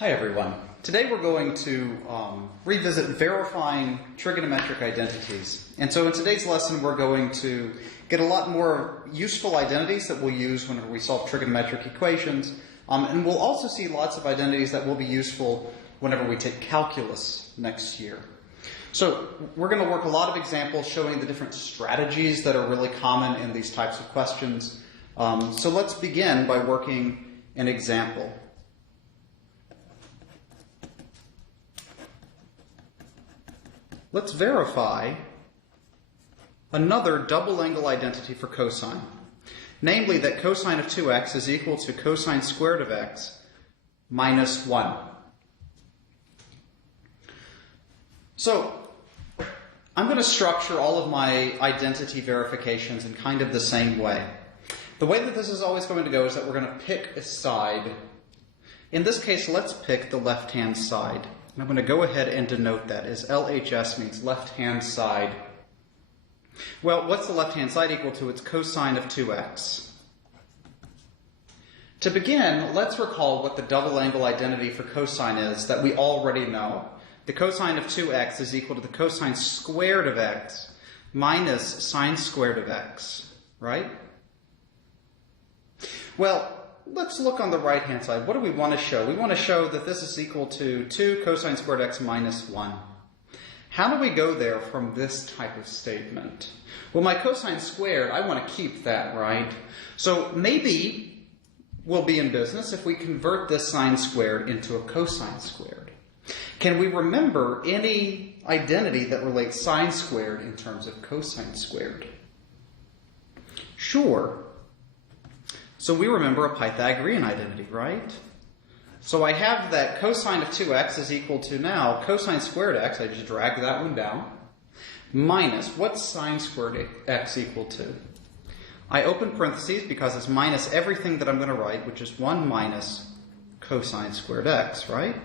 Hi everyone. Today we're going to revisit verifying trigonometric identities. And so in today's lesson we're going to get a lot more useful identities that we'll use whenever we solve trigonometric equations. And we'll also see lots of identities that will be useful whenever we take calculus next year. So we're going to work a lot of examples showing the different strategies that are really common in these types of questions. So let's begin by working an example. Let's verify another double angle identity for cosine, namely that cosine of 2x is equal to cosine squared of x minus 1. So I'm going to structure all of my identity verifications in kind of the same way. The way that this is always going to go is that we're going to pick a side. In this case, let's pick the left-hand side. I'm going to go ahead and denote that as LHS means left-hand side. Well, what's the left-hand side equal to? It's cosine of 2x. To begin, let's recall what the double angle identity for cosine is that we already know. The cosine of 2x is equal to the cosine squared of x minus sine squared of x, right? Well, let's look on the right-hand side. What do we want to show? We want to show that this is equal to 2 cosine squared x minus 1. How do we go there from this type of statement? Well, my cosine squared, I want to keep that, right? So maybe we'll be in business if we convert this sine squared into a cosine squared. Can we remember any identity that relates sine squared in terms of cosine squared? Sure. So we remember a Pythagorean identity, right? So I have that cosine of 2x is equal to now cosine squared x, I just drag that one down, minus, what's sine squared x equal to? I open parentheses because it's minus everything that I'm going to write, which is 1 minus cosine squared x, right?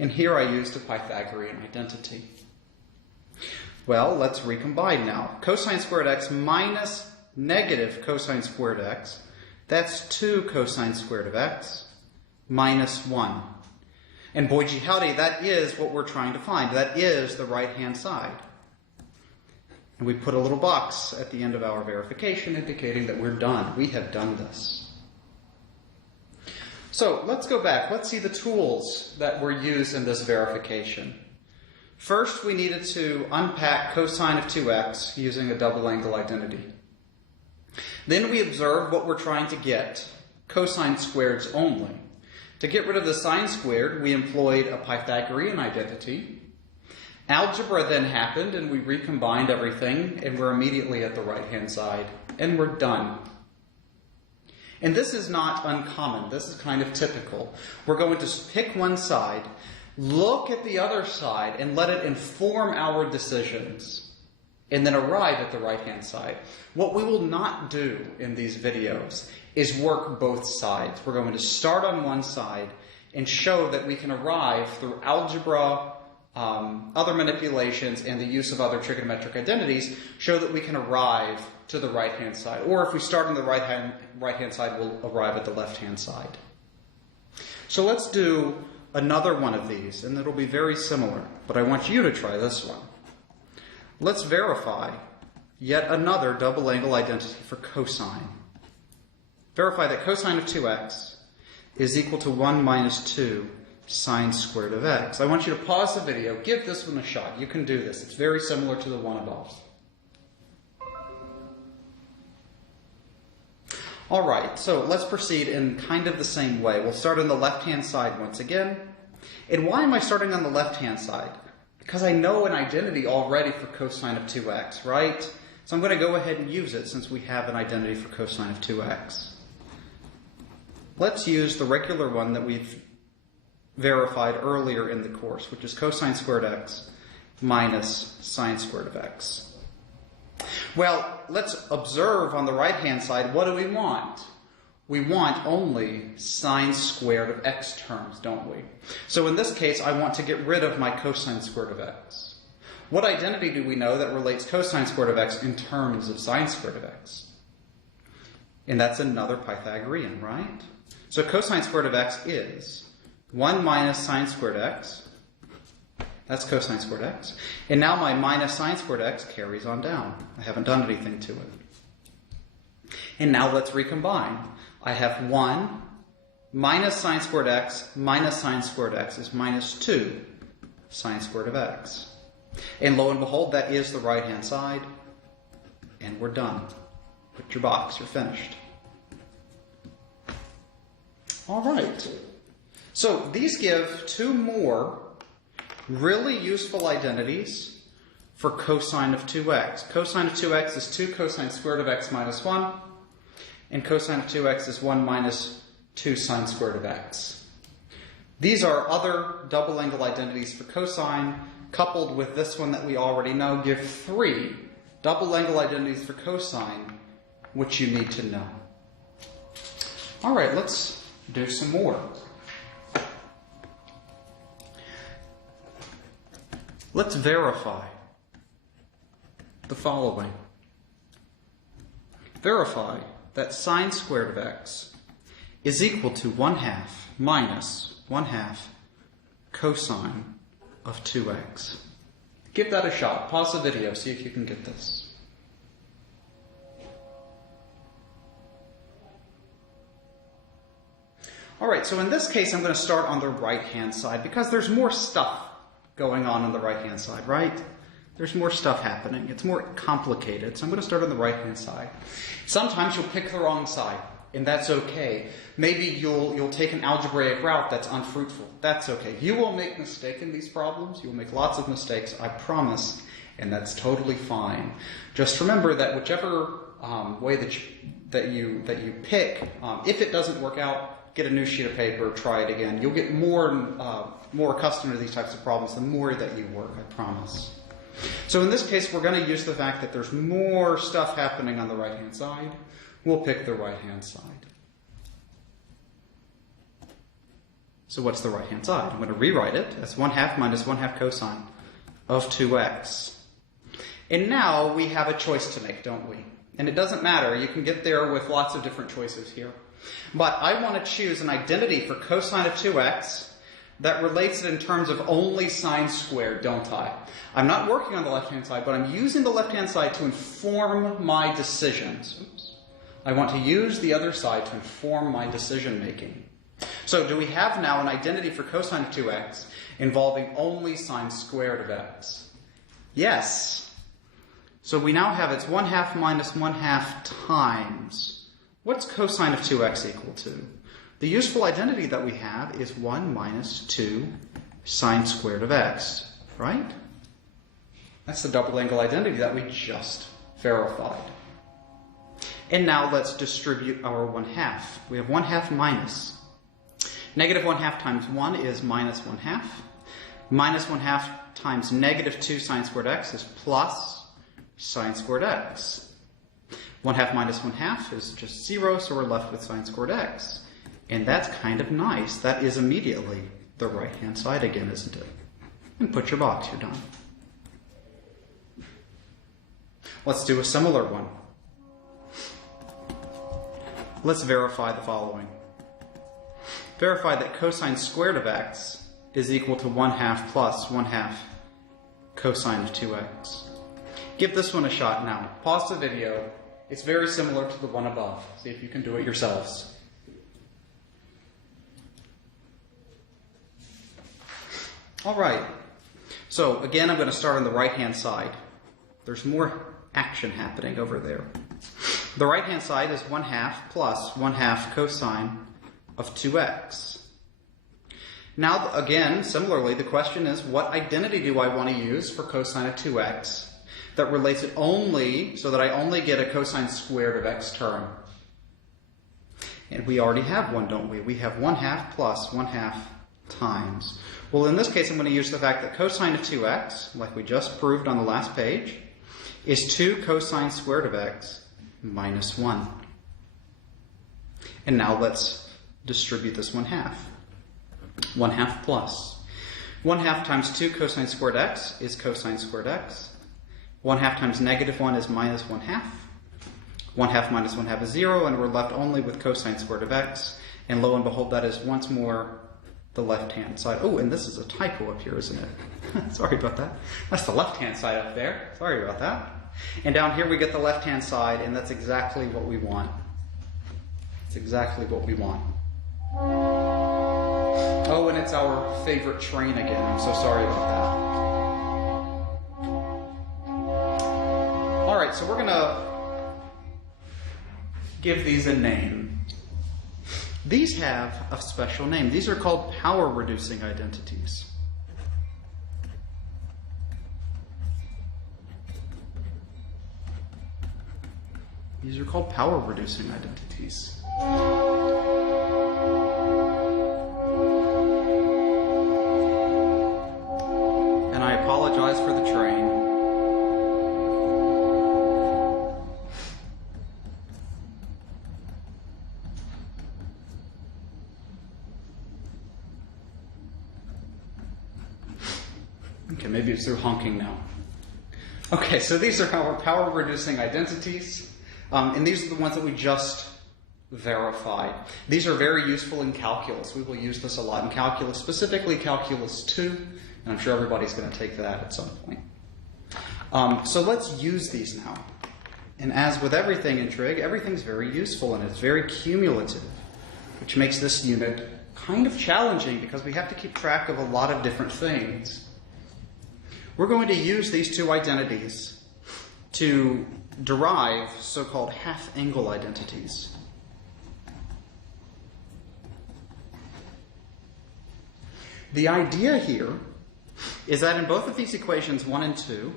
And here I use the Pythagorean identity. Well, let's recombine now. Cosine squared x minus negative cosine squared x, that's 2 cosine squared of x minus 1. And boy gee howdy, that is what we're trying to find. That is the right-hand side. And we put a little box at the end of our verification indicating that we're done. We have done this. So let's go back. Let's see the tools that were used in this verification. First, we needed to unpack cosine of 2x using a double angle identity. Then we observed what we're trying to get, cosine squareds only. To get rid of the sine squared, we employed a Pythagorean identity. Algebra then happened, and we recombined everything, and we're immediately at the right-hand side, and we're done. And this is not uncommon. This is kind of typical. We're going to pick one side, look at the other side, and let it inform our decisions, and then arrive at the right-hand side. What we will not do in these videos is work both sides. We're going to start on one side and show that we can arrive through algebra, other manipulations, and the use of other trigonometric identities, show that we can arrive to the right-hand side. Or if we start on the right-hand side, we'll arrive at the left-hand side. So let's do another one of these, and it'll be very similar, but I want you to try this one. Let's verify yet another double angle identity for cosine. Verify that cosine of 2x is equal to 1 minus 2 sine squared of x. I want you to pause the video. Give this one a shot. You can do this. It's very similar to the one above. All right, so let's proceed in kind of the same way. We'll start on the left-hand side once again. And why am I starting on the left-hand side? Because I know an identity already for cosine of 2x, right? So I'm going to go ahead and use it since we have an identity for cosine of 2x. Let's use the regular one that we've verified earlier in the course, which is cosine squared x minus sine squared of x. Well, let's observe on the right-hand side, what do we want? We want only sine squared of x terms, don't we? So in this case, I want to get rid of my cosine squared of x. What identity do we know that relates cosine squared of x in terms of sine squared of x? And that's another Pythagorean, right? So cosine squared of x is 1 minus sine squared x. That's cosine squared x. And now my minus sine squared x carries on down. I haven't done anything to it. And now let's recombine. I have 1 minus sine squared x minus sine squared x is minus 2 sine squared of x. And lo and behold, that is the right-hand side. And we're done. Put your box, you're finished. All right. So these give two more really useful identities for cosine of 2x. Cosine of 2x is 2 cosine squared of x minus 1. And cosine of 2x is 1 minus 2 sine squared of x. These are other double angle identities for cosine, coupled with this one that we already know, give 3 double angle identities for cosine, which you need to know. All right, let's do some more. Let's verify the following. Verify that sine squared of x is equal to 1/2 minus 1/2 cosine of 2x. Give that a shot. Pause the video, see if you can get this. All right, so in this case, I'm going to start on the right-hand side because there's more stuff going on the right-hand side, right? There's more stuff happening. It's more complicated. So I'm going to start on the right-hand side. Sometimes you'll pick the wrong side, and that's okay. Maybe you'll take an algebraic route that's unfruitful. That's okay. You will make mistakes in these problems. You will make lots of mistakes, I promise, and that's totally fine. Just remember that whichever way that you pick, if it doesn't work out, get a new sheet of paper, try it again. You'll get more accustomed to these types of problems the more that you work, I promise. So in this case, we're going to use the fact that there's more stuff happening on the right-hand side. We'll pick the right-hand side. So what's the right-hand side? I'm going to rewrite it as 1/2 minus 1/2 cosine of 2x. And now we have a choice to make, don't we? And it doesn't matter. You can get there with lots of different choices here. But I want to choose an identity for cosine of 2x that relates it in terms of only sine squared, don't I? I'm not working on the left-hand side, but I'm using the left-hand side to inform my decisions. Oops. I want to use the other side to inform my decision-making. So do we have now an identity for cosine of 2x involving only sine squared of x? Yes. So we now have it's 1/2 minus 1/2 times. What's cosine of 2x equal to? The useful identity that we have is 1 minus 2 sine squared of x, right? That's the double angle identity that we just verified. And now let's distribute our 1/2. We have 1/2 minus. Negative 1/2 times 1 is minus 1/2. Minus 1/2 times negative 2 sine squared x is plus sine squared x. 1/2 minus 1/2 is just 0, so we're left with sine squared x. And that's kind of nice. That is immediately the right-hand side again, isn't it? And put your box, you're done. Let's do a similar one. Let's verify the following. Verify that cosine squared of x is equal to 1/2 plus 1/2 cosine of 2x. Give this one a shot now. Pause the video. It's very similar to the one above. See if you can do it yourselves. All right. So again, I'm going to start on the right-hand side. There's more action happening over there. The right-hand side is 1/2 plus 1/2 cosine of 2x. Now, again, similarly, the question is, what identity do I want to use for cosine of 2x that relates it only so that I only get a cosine squared of x term? And we already have one, don't we? We have 1/2 plus 1/2 times. Well, in this case, I'm going to use the fact that cosine of 2x, like we just proved on the last page, is 2 cosine squared of x minus 1. And now let's distribute this 1/2. 1/2 plus. 1/2 times 2 cosine squared x is cosine squared x. 1/2 times negative 1 is minus 1/2. 1/2 minus 1/2 is 0, and we're left only with cosine squared of x. And lo and behold, that is once more the left-hand side. Oh, and this is a typo up here, isn't it? Sorry about that. That's the left-hand side up there. Sorry about that. And down here we get the left-hand side, and that's exactly what we want. It's exactly what we want. Oh, and it's our favorite train again. I'm so sorry about that. All right, so we're going to give these a name. These have a special name. These are called power-reducing identities. These are called power-reducing identities. And I apologize for the train. Okay, maybe it's through honking now. Okay, so these are our power-reducing identities. And these are the ones that we just verified. These are very useful in calculus. We will use this a lot in calculus, specifically calculus 2, and I'm sure everybody's going to take that at some point. So let's use these now. And as with everything in trig, everything's very useful and it's very cumulative, which makes this unit kind of challenging because we have to keep track of a lot of different things. We're going to use these two identities to derive so-called half-angle identities. The idea here is that in both of these equations, 1 and 2,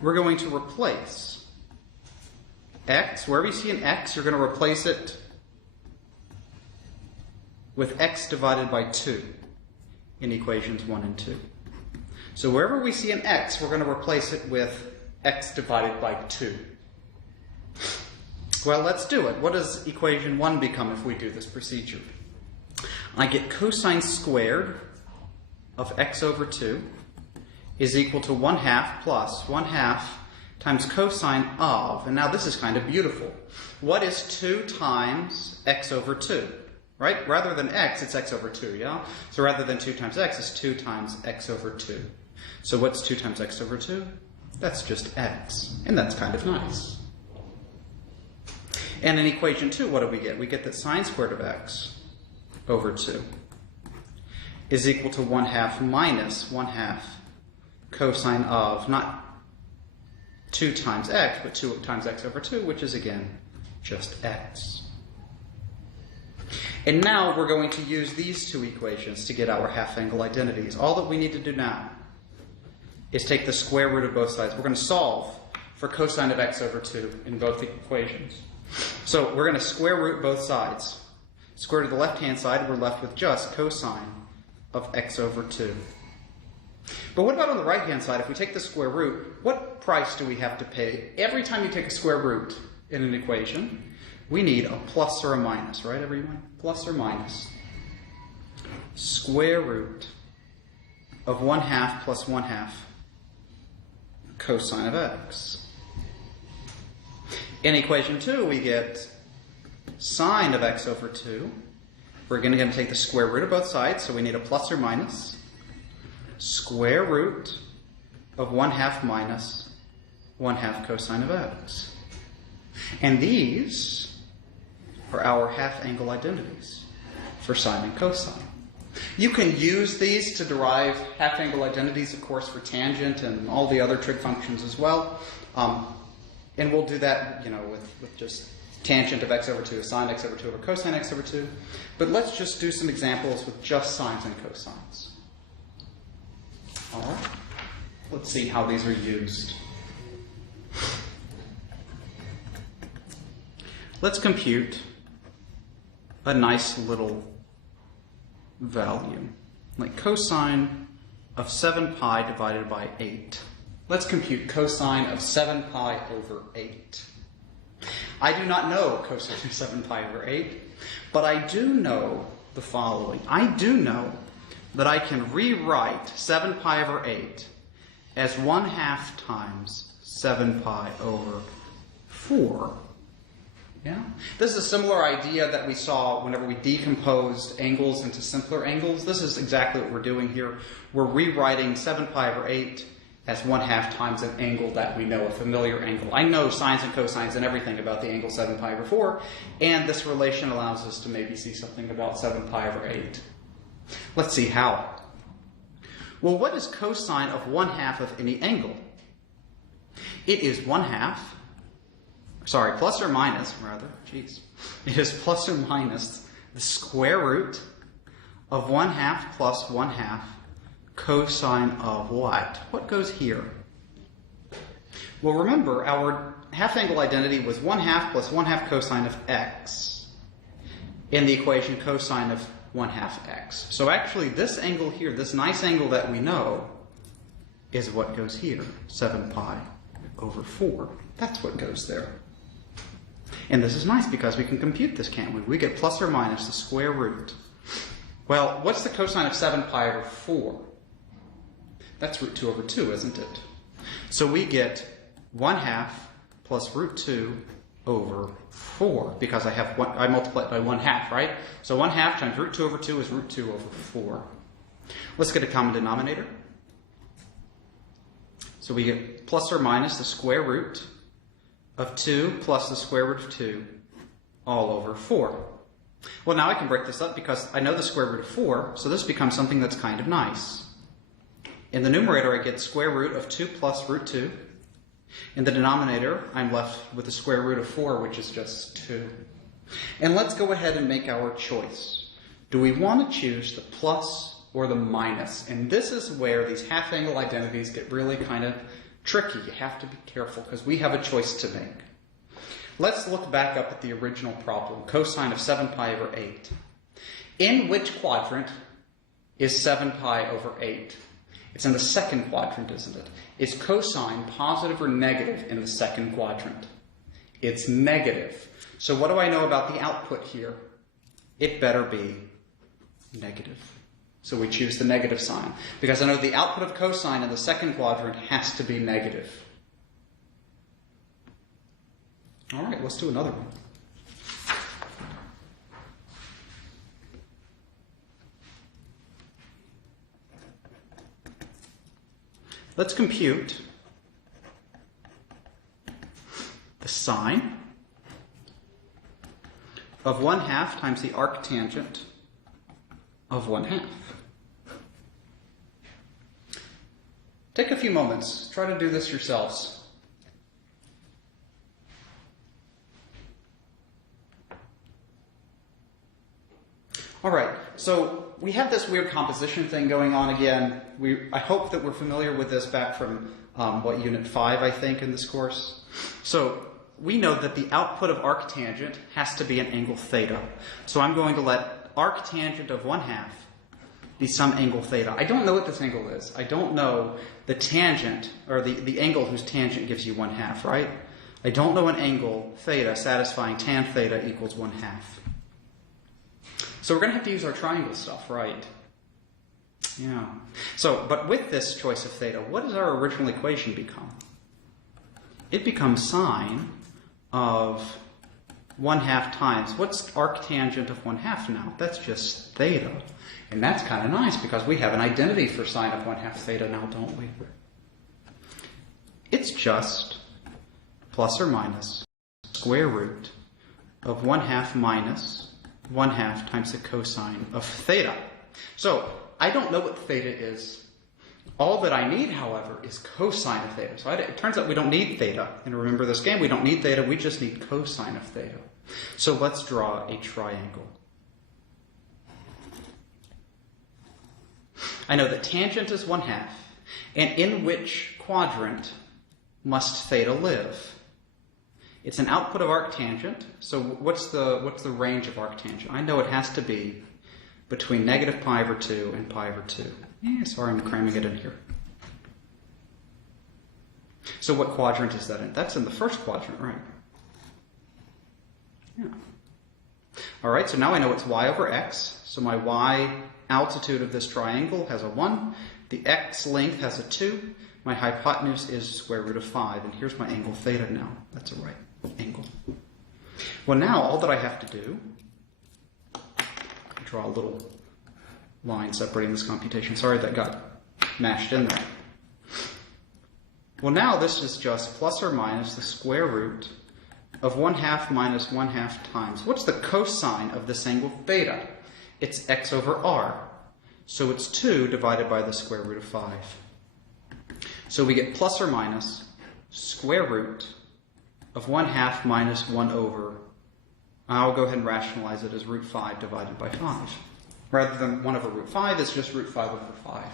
we're going to replace x. Wherever you see an x, you're going to replace it with x divided by 2 in equations 1 and 2. So wherever we see an x, we're going to replace it with x divided by 2. Well, let's do it. What does equation 1 become if we do this procedure? I get cosine squared of x over 2 is equal to 1/2 plus 1/2 times cosine of, and now this is kind of beautiful. What is 2 times x over 2? Right? Rather than x, it's x over 2, yeah? So rather than 2 times x, it's 2 times x over 2. So what's 2 times x over 2? That's just x, and that's kind of nice. And in equation 2, what do we get? We get that sine squared of x over 2 is equal to 1/2 minus 1/2 cosine of, not 2 times x, but 2 times x over 2, which is, again, just x. And now we're going to use these two equations to get our half-angle identities. All that we need to do now is take the square root of both sides. We're going to solve for cosine of x over 2 in both equations. So we're going to square root both sides. Square to the left-hand side, we're left with just cosine of x over 2. But what about on the right-hand side? If we take the square root, what price do we have to pay? Every time you take a square root in an equation, we need a plus or a minus, right, everyone? Plus or minus. Square root of 1/2 plus 1/2 cosine of x. In equation 2, we get sine of x over 2. We're going to take the square root of both sides, so we need a plus or minus. Square root of 1/2 minus 1/2 cosine of x. And these are our half-angle identities for sine and cosine. You can use these to derive half-angle identities, of course, for tangent and all the other trig functions as well. And we'll do that, with just tangent of x over 2 is sine x over 2 over cosine x over 2. But let's just do some examples with just sines and cosines. All right. Let's see how these are used. Let's compute a nice little value, like cosine of 7 pi divided by 8. Let's compute cosine of 7 pi over 8. I do not know cosine of 7 pi over 8, but I do know the following. I do know that I can rewrite 7 pi over 8 as 1/2 times 7 pi over 4. Yeah? This is a similar idea that we saw whenever we decomposed angles into simpler angles. This is exactly what we're doing here. We're rewriting 7 pi over 8 as 1/2 times an angle that we know, a familiar angle. I know sines and cosines and everything about the angle 7 pi over 4, and this relation allows us to maybe see something about 7 pi over 8. Let's see how. Well, what is cosine of 1/2 of any angle? It is 1/2, sorry, plus or minus, rather, jeez. It is plus or minus the square root of 1/2 plus 1/2 cosine of what? What goes here? Well, remember, our half angle identity was 1/2 plus 1/2 cosine of x in the equation cosine of 1/2 x. So actually, this angle here, this nice angle that we know, is what goes here, 7 pi over 4. That's what goes there. And this is nice because we can compute this, can't we? We get plus or minus the square root. Well, what's the cosine of 7 pi over 4? That's root 2 over 2, isn't it? So we get 1/2 plus root 2 over 4, because I multiply it by 1/2, right? So 1/2 times root 2 over 2 is root 2 over 4. Let's get a common denominator. So we get plus or minus the square root of 2 plus the square root of 2 all over 4. Well, now I can break this up because I know the square root of 4, so this becomes something that's kind of nice. In the numerator, I get square root of 2 plus root 2. In the denominator, I'm left with the square root of 4, which is just 2. And let's go ahead and make our choice. Do we want to choose the plus or the minus? And this is where these half-angle identities get really kind of tricky. You have to be careful because we have a choice to make. Let's look back up at the original problem, cosine of 7 pi over 8. In which quadrant is 7 pi over 8? It's in the second quadrant, isn't it? Is cosine positive or negative in the second quadrant? It's negative. So what do I know about the output here? It better be negative. So we choose the negative sign, because I know the output of cosine in the second quadrant has to be negative. All right, let's do another one. Let's compute the sine of 1/2 times the arctangent of 1/2. Take a few moments. Try to do this yourselves. All right, so we have this weird composition thing going on again. I hope that we're familiar with this back from, Unit 5, I think, in this course. So we know that the output of arctangent has to be an angle theta. So I'm going to let arctangent of 1/2 be some angle theta. I don't know what this angle is. I don't know the tangent, or the angle whose tangent gives you 1/2, right? I don't know an angle theta satisfying tan theta equals 1/2. So we're going to have to use our triangle stuff, right? Yeah. So, but with this choice of theta, what does our original equation become? It becomes sine of 1/2 times, what's arctangent of 1/2 now? That's just theta. And that's kind of nice because we have an identity for sine of 1/2 theta now, don't we? It's just plus or minus square root of 1/2 minus 1/2 times the cosine of theta. So I don't know what theta is. All that I need, however, is cosine of theta. So it turns out we don't need theta. And remember this game, we don't need theta, we just need cosine of theta. So let's draw a triangle. I know that tangent is 1/2. And in which quadrant must theta live? It's an output of arctangent. So what's the range of arctangent? I know it has to be between negative pi over 2 and pi over 2. Yeah, sorry, I'm cramming it in here. So what quadrant is that in? That's in the first quadrant, right? Yeah. All right, so now I know it's y over x. So my y altitude of this triangle has a 1. The x length has a 2. My hypotenuse is square root of 5. And here's my angle theta now. That's a right angle. Well, now all that I have to do, draw a little line separating this computation. Sorry that got mashed in there. Well, now this is just plus or minus the square root of 1/2 minus 1/2 times. What's the cosine of this angle theta? It's x over r. So it's 2 divided by the square root of 5. So we get plus or minus square root of 1/2 minus 1 over. I'll go ahead and rationalize it as root 5 divided by 5. Rather than 1 over root 5, it's just root 5 over 5.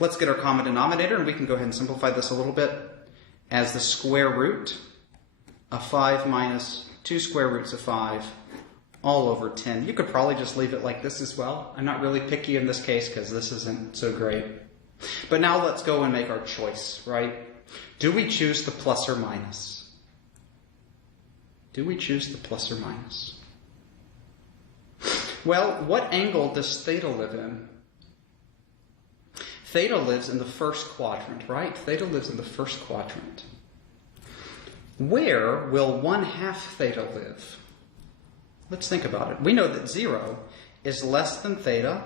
Let's get our common denominator, and we can go ahead and simplify this a little bit as the square root of 5 minus 2 square roots of 5 all over 10. You could probably just leave it like this as well. I'm not really picky in this case because this isn't so great. But now let's go and make our choice, right? Do we choose the plus or minus? Do we choose the plus or minus? Well, what angle does theta live in? Theta lives in the first quadrant, right? Theta lives in the first quadrant. Where will 1/2 theta live? Let's think about it. We know that 0 is less than theta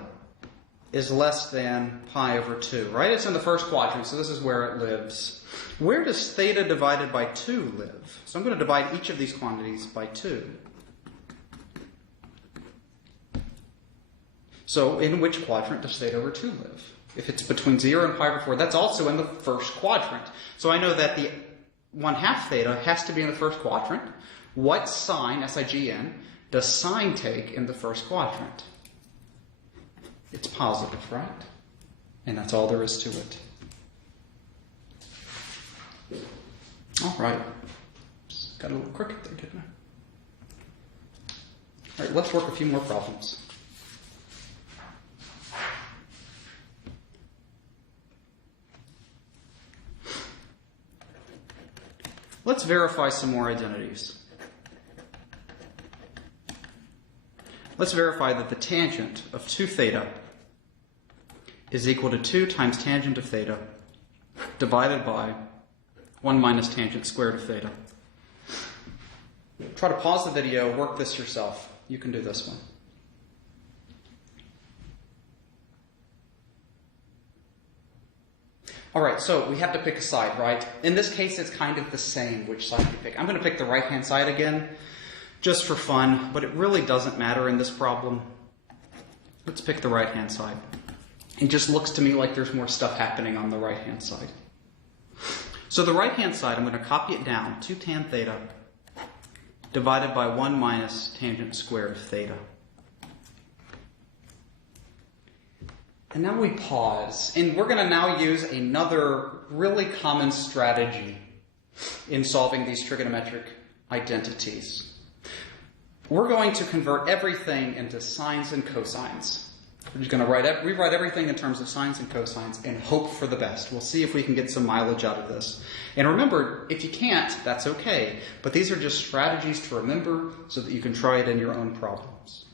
is less than pi over 2, right? It's in the first quadrant, so this is where it lives. Where does theta divided by 2 live? So I'm going to divide each of these quantities by 2. So in which quadrant does theta over 2 live? If it's between 0 and pi over 4, that's also in the first quadrant. So I know that the 1/2 theta has to be in the first quadrant. What sign, S-I-G-N, does sine take in the first quadrant? It's positive, right? And that's all there is to it. All right. Got a little crooked there, didn't I? All right, let's work a few more problems. Let's verify some more identities. Let's verify that the tangent of 2 theta is equal to 2 times tangent of theta divided by 1 minus tangent squared of theta. Try to pause the video, work this yourself. You can do this one. All right, so we have to pick a side, right? In this case, it's kind of the same which side you pick. I'm going to pick the right-hand side again, just for fun, but it really doesn't matter in this problem. Let's pick the right-hand side. It just looks to me like there's more stuff happening on the right-hand side. So the right-hand side, I'm going to copy it down, 2 tan theta divided by 1 minus tangent squared of theta. And now we pause, and we're going to now use another really common strategy in solving these trigonometric identities. We're going to convert everything into sines and cosines. We're just going to rewrite everything in terms of sines and cosines and hope for the best. We'll see if we can get some mileage out of this. And remember, if you can't, that's okay. But these are just strategies to remember so that you can try it in your own problems.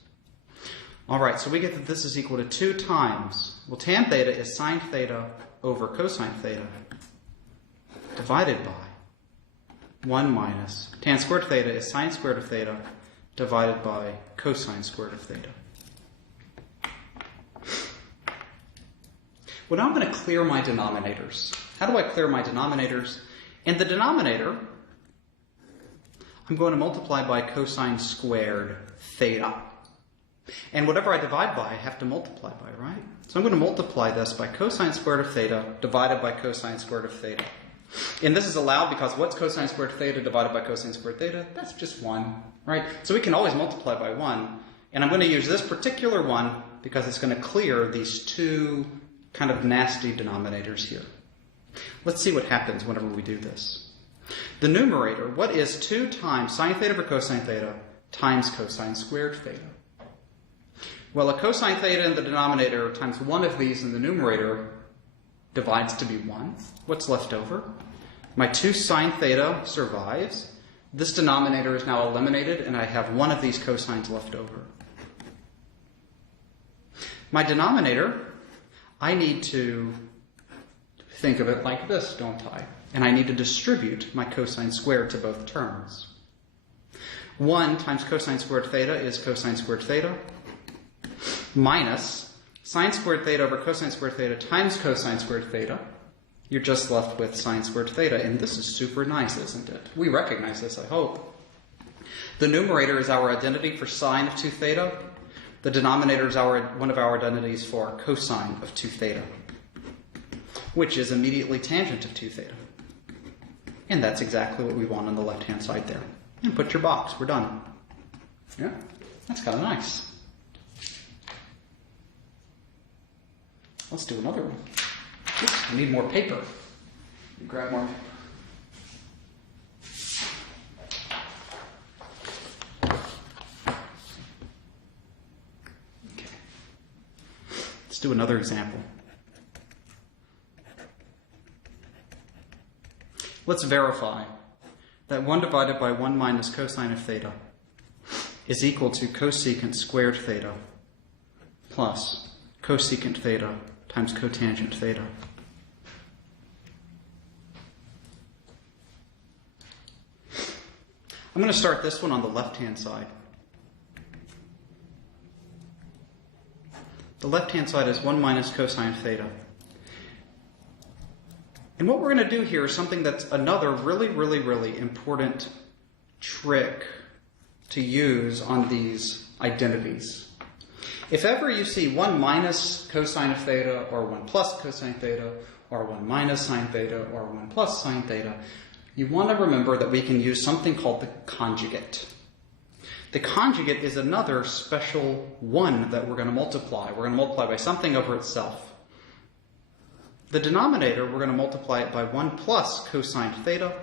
All right, so we get that this is equal to 2 times, well, tan theta is sine theta over cosine theta divided by 1 minus tan squared theta is sine squared of theta divided by cosine squared of theta. Well, now I'm going to clear my denominators. How do I clear my denominators? In the denominator, I'm going to multiply by cosine squared theta. And whatever I divide by, I have to multiply by, right? So I'm going to multiply this by cosine squared of theta divided by cosine squared of theta. And this is allowed because what's cosine squared theta divided by cosine squared theta? That's just 1, right? So we can always multiply by 1. And I'm going to use this particular one because it's going to clear these 2 kind of nasty denominators here. Let's see what happens whenever we do this. The numerator, what is 2 times sine theta over cosine theta times cosine squared theta? Well, a cosine theta in the denominator times 1 of these in the numerator divides to be 1. What's left over? My 2 sine theta survives. This denominator is now eliminated, and I have 1 of these cosines left over. My denominator, I need to think of it like this, don't I? And I need to distribute my cosine squared to both terms. 1 times cosine squared theta is cosine squared theta, minus sine squared theta over cosine squared theta times cosine squared theta. You're just left with sine squared theta, and this is super nice, isn't it? We recognize this, I hope. The numerator is our identity for sine of 2 theta. The denominator is one of our identities for cosine of 2 theta, which is immediately tangent of 2 theta. And that's exactly what we want on the left-hand side there. And put your box. We're done. Yeah, that's kind of nice. Let's do another one. Oops, I need more paper. Grab more paper. Okay. Let's do another example. Let's verify that 1 divided by 1 minus cosine of theta is equal to cosecant squared theta plus cosecant theta times cotangent theta. I'm going to start this one on the left-hand side. The left-hand side is 1 minus cosine theta. And what we're going to do here is something that's another really, really, really important trick to use on these identities. If ever you see 1 minus cosine of theta, or 1 plus cosine theta, or 1 minus sine theta, or 1 plus sine theta, you want to remember that we can use something called the conjugate. The conjugate is another special 1 that we're going to multiply. We're going to multiply by something over itself. The denominator, we're going to multiply it by 1 plus cosine theta.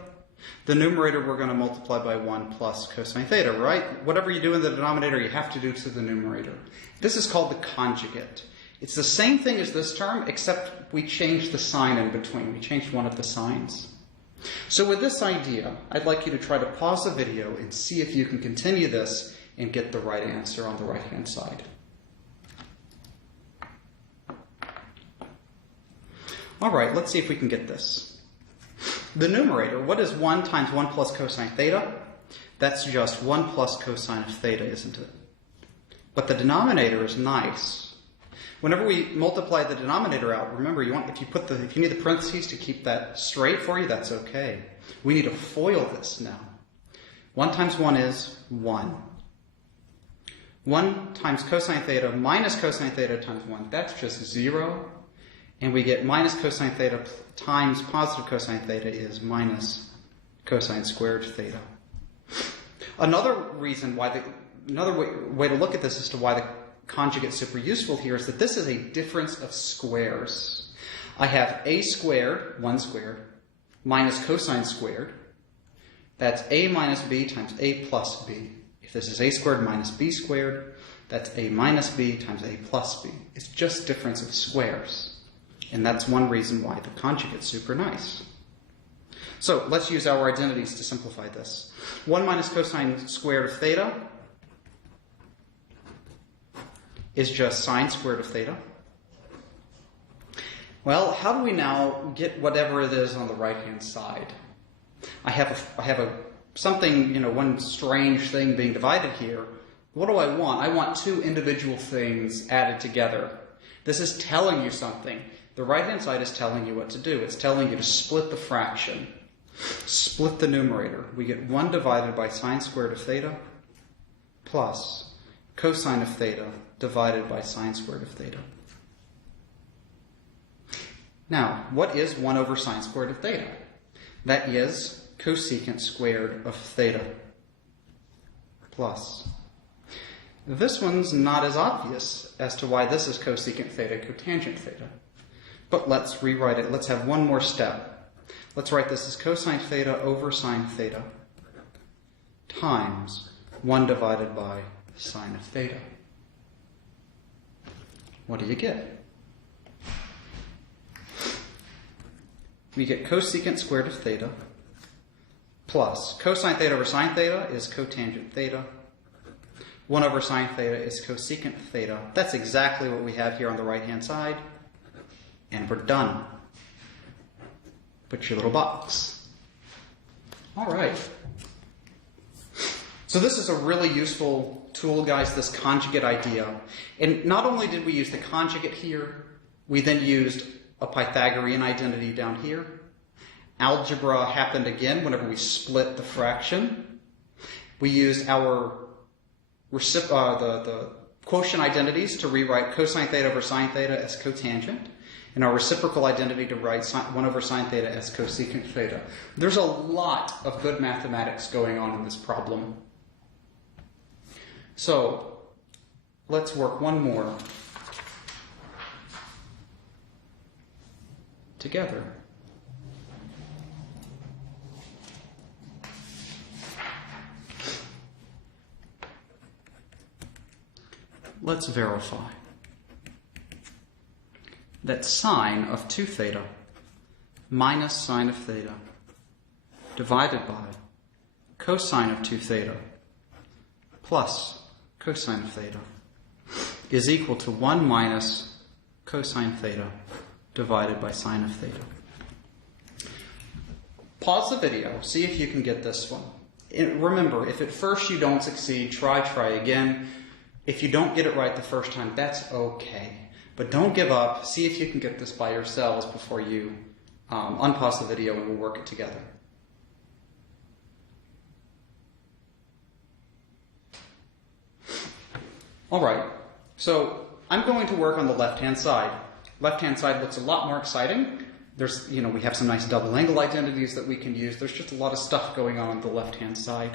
The numerator, we're going to multiply by 1 plus cosine theta, right? Whatever you do in the denominator, you have to do to the numerator. This is called the conjugate. It's the same thing as this term, except we changed the sign in between. We changed one of the signs. So with this idea, I'd like you to try to pause the video and see if you can continue this and get the right answer on the right-hand side. All right, let's see if we can get this. The numerator, what is 1 times 1 plus cosine theta? That's just 1 plus cosine of theta, isn't it? But the denominator is nice. Whenever we multiply the denominator out, remember, if you need the parentheses to keep that straight for you, that's okay. We need to FOIL this now. 1 times 1 is 1. 1 times cosine theta minus cosine theta times 1, that's just 0. And we get minus cosine theta times positive cosine theta is minus cosine squared theta. Another reason why another way to look at this as to why the conjugate is super useful here is that this is a difference of squares. I have a squared, 1 squared, minus cosine squared. That's a minus b times a plus b. If this is a squared minus b squared, that's a minus b times a plus b. It's just difference of squares. And that's one reason why the conjugate's super nice. So let's use our identities to simplify this. 1 minus cosine squared of theta is just sine squared of theta. Well, how do we now get whatever it is on the right-hand side? I have something, one strange thing being divided here. What do I want? I want 2 individual things added together. This is telling you something. The right-hand side is telling you what to do. It's telling you to split the fraction. Split the numerator. We get 1 divided by sine squared of theta plus cosine of theta divided by sine squared of theta. Now, what is 1 over sine squared of theta? That is cosecant squared of theta plus. This one's not as obvious as to why this is cosecant theta, cotangent theta. But let's rewrite it. Let's have one more step. Let's write this as cosine theta over sine theta times 1 divided by sine of theta. What do you get? We get cosecant squared of theta plus cosine theta over sine theta is cotangent theta. 1 over sine theta is cosecant theta. That's exactly what we have here on the right-hand side. And we're done. Put your little box. All right. So this is a really useful tool, guys, this conjugate idea. And not only did we use the conjugate here, we then used a Pythagorean identity down here. Algebra happened again whenever we split the fraction. We used our the quotient identities to rewrite cosine theta over sine theta as cotangent, and our reciprocal identity to write 1 over sine theta as cosecant theta. There's a lot of good mathematics going on in this problem. So let's work one more together. Let's verify that sine of 2 theta minus sine of theta divided by cosine of 2 theta plus cosine of theta is equal to 1 minus cosine theta divided by sine of theta. Pause the video, see if you can get this one. Remember, if at first you don't succeed, try again. If you don't get it right the first time, that's okay. But don't give up. See if you can get this by yourselves before you unpause the video and we'll work it together. All right, so I'm going to work on the left-hand side. Left-hand side looks a lot more exciting. There's, we have some nice double angle identities that we can use. There's just a lot of stuff going on the left-hand side.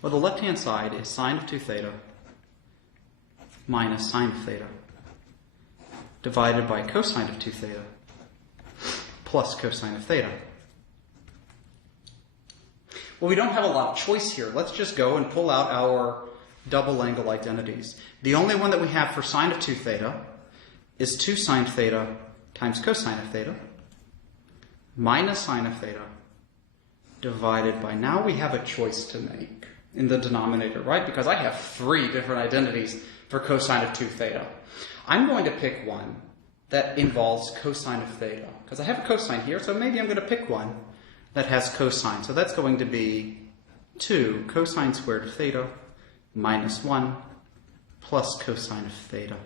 Well, the left-hand side is sine of 2 theta minus sine of theta divided by cosine of 2 theta plus cosine of theta. Well, we don't have a lot of choice here. Let's just go and pull out our double angle identities. The only one that we have for sine of 2 theta is 2 sine theta times cosine of theta minus sine of theta divided by, now we have a choice to make in the denominator, right? Because I have 3 different identities for cosine of 2 theta. I'm going to pick one that involves cosine of theta, because I have a cosine here, so maybe I'm going to pick one that has cosine. So that's going to be 2 cosine squared of theta minus 1 plus cosine of theta.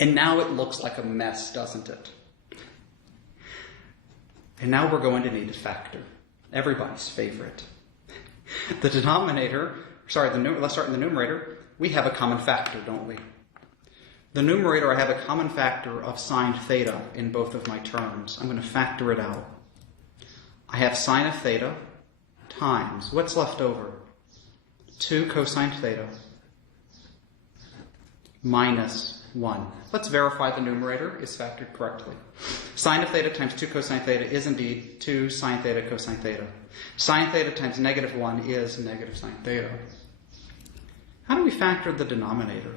And now it looks like a mess, doesn't it? And now we're going to need a factor. Everybody's favorite. The denominator, let's start in the numerator. We have a common factor, don't we? The numerator, I have a common factor of sine theta in both of my terms. I'm going to factor it out. I have sine of theta times, what's left over? 2 cosine theta minus 1. Let's verify the numerator is factored correctly. Sine of theta times 2 cosine theta is indeed 2 sine theta cosine theta. Sine theta times negative 1 is negative sine theta. How do we factor the denominator?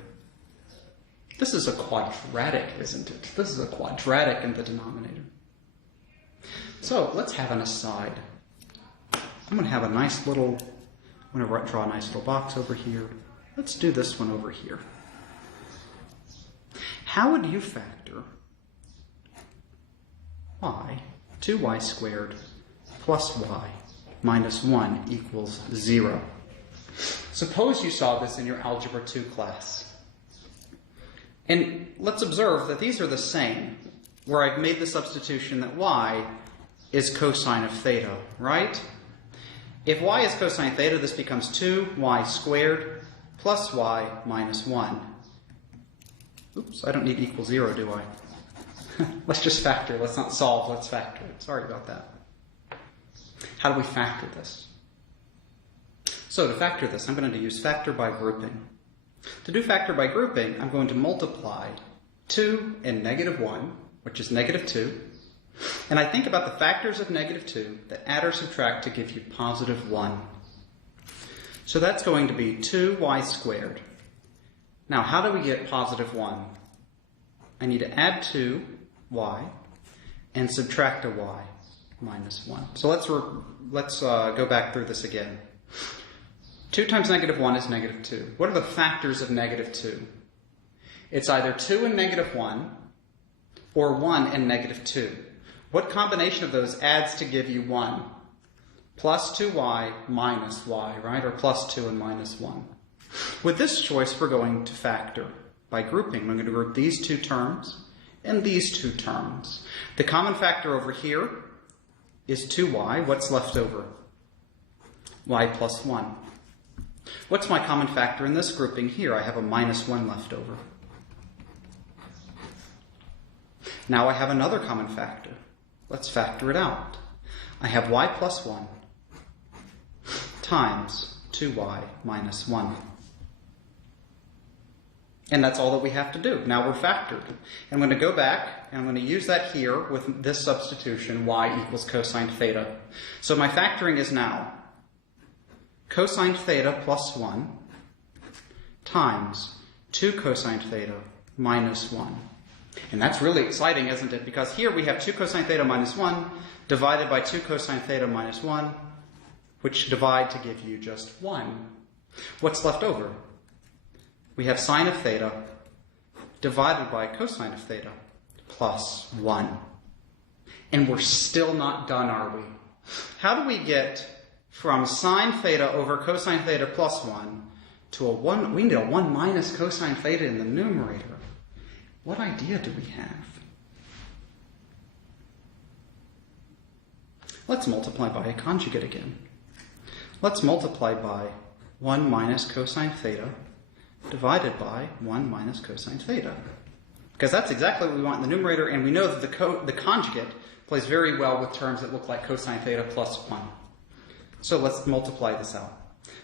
This is a quadratic, isn't it? This is a quadratic in the denominator. So let's have an aside. I'm going to have a nice little, I'm going to draw a nice little box over here. Let's do this one over here. How would you factor y, 2y squared plus y minus 1 equals 0? Suppose you saw this in your Algebra 2 class. And let's observe that these are the same, where I've made the substitution that y is cosine of theta, right? If y is cosine theta, this becomes 2y squared plus y minus 1. Oops, I don't need equal 0, do I? Let's just factor. Let's not solve. Let's factor it. Sorry about that. How do we factor this? So to factor this, I'm going to use factor by grouping. To do factor by grouping, I'm going to multiply 2 and negative 1, which is negative 2. And I think about the factors of negative 2 that add or subtract to give you positive 1. So that's going to be 2y squared. Now, how do we get positive 1? I need to add 2y and subtract a y minus 1. So let's go back through this again. 2 times negative 1 is negative 2. What are the factors of negative 2? It's either 2 and negative 1 or 1 and negative 2. What combination of those adds to give you 1? Plus 2y minus y, right? Or plus 2 and minus 1. With this choice, we're going to factor by grouping. We're going to group these two terms and these two terms. The common factor over here is 2y. What's left over? Y plus 1. What's my common factor in this grouping here? I have a minus 1 left over. Now I have another common factor. Let's factor it out. I have y plus 1 times 2y minus 1. And that's all that we have to do. Now we're factored. I'm going to go back, and I'm going to use that here with this substitution, y equals cosine theta. So my factoring is now cosine theta plus 1 times 2 cosine theta minus 1. And that's really exciting, isn't it? Because here we have 2 cosine theta minus 1 divided by 2 cosine theta minus 1, which divide to give you just 1. What's left over? We have sine of theta divided by cosine of theta plus 1. And we're still not done, are we? How do we get from sine theta over cosine theta plus 1 to a 1? We need a 1 minus cosine theta in the numerator. What idea do we have? Let's multiply by a conjugate again. Let's multiply by 1 minus cosine theta divided by 1 minus cosine theta. Because that's exactly what we want in the numerator, and we know that the conjugate plays very well with terms that look like cosine theta plus 1. So let's multiply this out.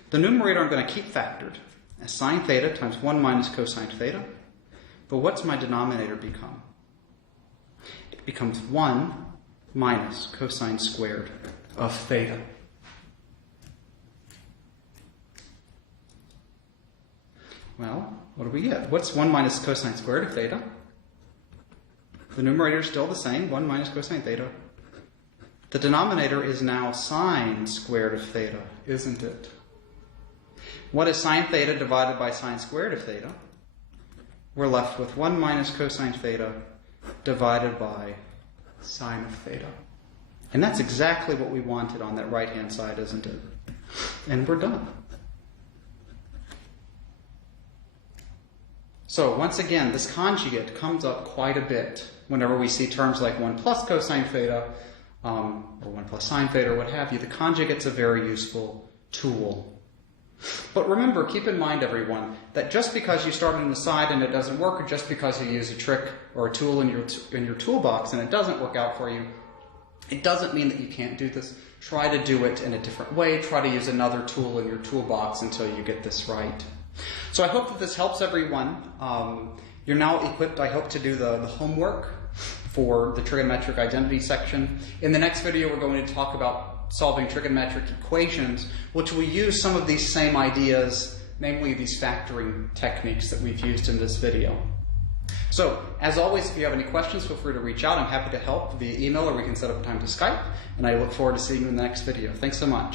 The numerator I'm going to keep factored as sine theta times 1 minus cosine theta. But what's my denominator become? It becomes 1 minus cosine squared of theta. Well, what do we get? What's 1 minus cosine squared of theta? The numerator is still the same, 1 minus cosine theta. The denominator is now sine squared of theta, isn't it? What is sine theta divided by sine squared of theta? We're left with 1 minus cosine theta divided by sine of theta. And that's exactly what we wanted on that right-hand side, isn't it? And we're done. So once again, this conjugate comes up quite a bit whenever we see terms like 1 plus cosine theta, or 1 plus sine theta, or what have you. The conjugate's a very useful tool. But remember, keep in mind, everyone, that just because you start on the side and it doesn't work, or just because you use a trick or a tool in your toolbox and it doesn't work out for you, it doesn't mean that you can't do this. Try to do it in a different way. Try to use another tool in your toolbox until you get this right. So I hope that this helps everyone. You're now equipped, I hope, to do the homework for the trigonometric identity section. In the next video, we're going to talk about solving trigonometric equations, which will use some of these same ideas, namely these factoring techniques that we've used in this video. So, as always, if you have any questions, feel free to reach out. I'm happy to help via email, or we can set up a time to Skype, and I look forward to seeing you in the next video. Thanks so much.